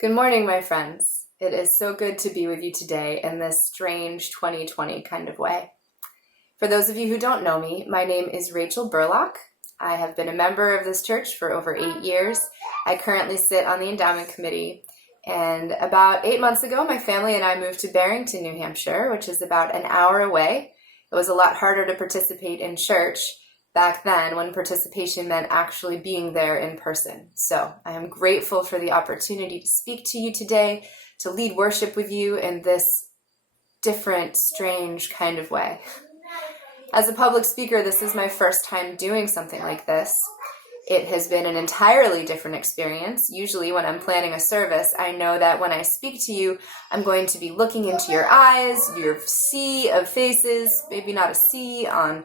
Good morning, my friends. It is so good to be with you today in this strange 2020 kind of way. For those of you who don't know me, my name is Rachel Burlock. I have been a member of this church for over 8 years. I currently sit on the endowment committee, and about 8 months ago, my family and I moved to Barrington, New Hampshire, which is about an hour away. It was a lot harder to participate in church back then when participation meant actually being there in person. So I am grateful for the opportunity to speak to you today, to lead worship with you in this different, strange kind of way. As a public speaker, this is my first time doing something like this. It has been an entirely different experience. Usually when I'm planning a service, I know that when I speak to you, I'm going to be looking into your eyes, your sea of faces, maybe not a sea on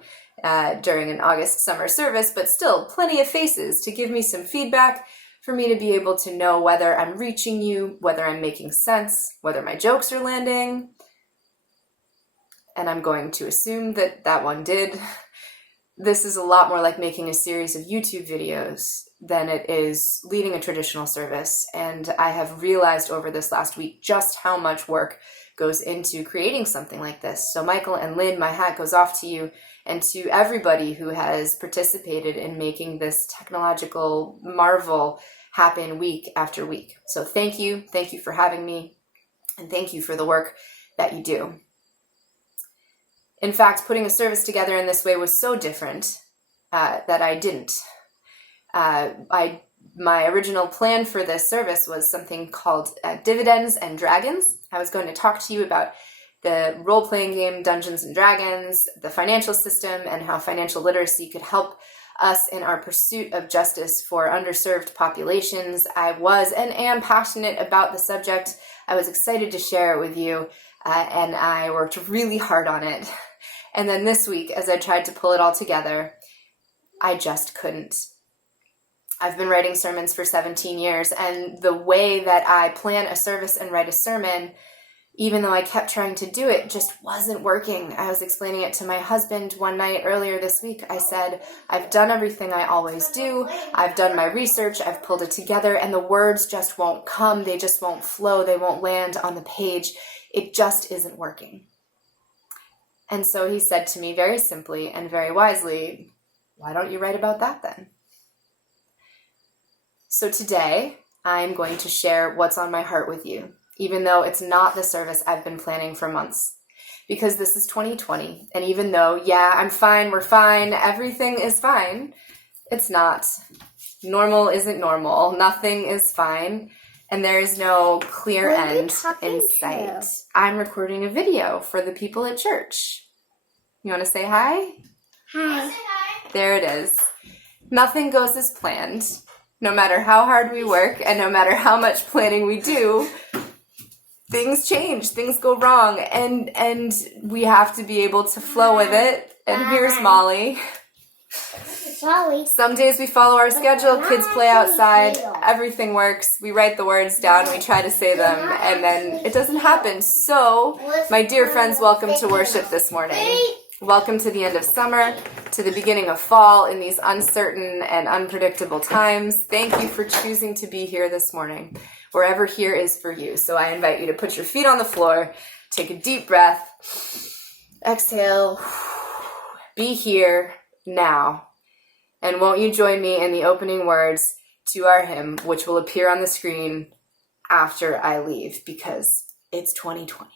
during an August summer service, but still plenty of faces to give me some feedback for me to be able to know whether I'm reaching you, whether I'm making sense, whether my jokes are landing. And I'm going to assume that that one did. This is a lot more like making a series of YouTube videos than it is leading a traditional service. And I have realized over this last week just how much work goes into creating something like this. So Michael and Lynn, my hat goes off to you and to everybody who has participated in making this technological marvel happen week after week. So thank you for having me, and thank you for the work that you do. In fact, putting a service together in this way was so different that I didn't. My original plan for this service was something called Dividends and Dragons. I was going to talk to you about the role-playing game Dungeons and Dragons, the financial system, and how financial literacy could help us in our pursuit of justice for underserved populations. I was and am passionate about the subject. I was excited to share it with you, and I worked really hard on it. And then this week, as I tried to pull it all together, I just couldn't. I've been writing sermons for 17 years, and the way that I plan a service and write a sermon, even though I kept trying to do it, just wasn't working. I was explaining it to my husband one night earlier this week. I said, I've done everything I always do. I've done my research. I've pulled it together, and the words just won't come. They just won't flow. They won't land on the page. It just isn't working. And so he said to me very simply and very wisely, why don't you write about that then? So today, I'm going to share what's on my heart with you, even though it's not the service I've been planning for months. Because this is 2020, and even though, yeah, I'm fine, we're fine, everything is fine, it's not. Normal isn't normal, nothing is fine, and there is no clear end in sight. I'm recording a video for the people at church. You want to say hi? Hi. There it is. Nothing goes as planned. No matter how hard we work and no matter how much planning we do, things change, things go wrong, and we have to be able to flow with it. And here's Molly. Some days we follow our schedule, kids play outside, everything works, we write the words down, we try to say them, and then it doesn't happen. So, my dear friends, welcome to worship this morning. Welcome to the end of summer, to the beginning of fall in these uncertain and unpredictable times. Thank you for choosing to be here this morning, wherever here is for you. So I invite you to put your feet on the floor, take a deep breath, exhale, be here now. And won't you join me in the opening words to our hymn, which will appear on the screen after I leave, because it's 2020.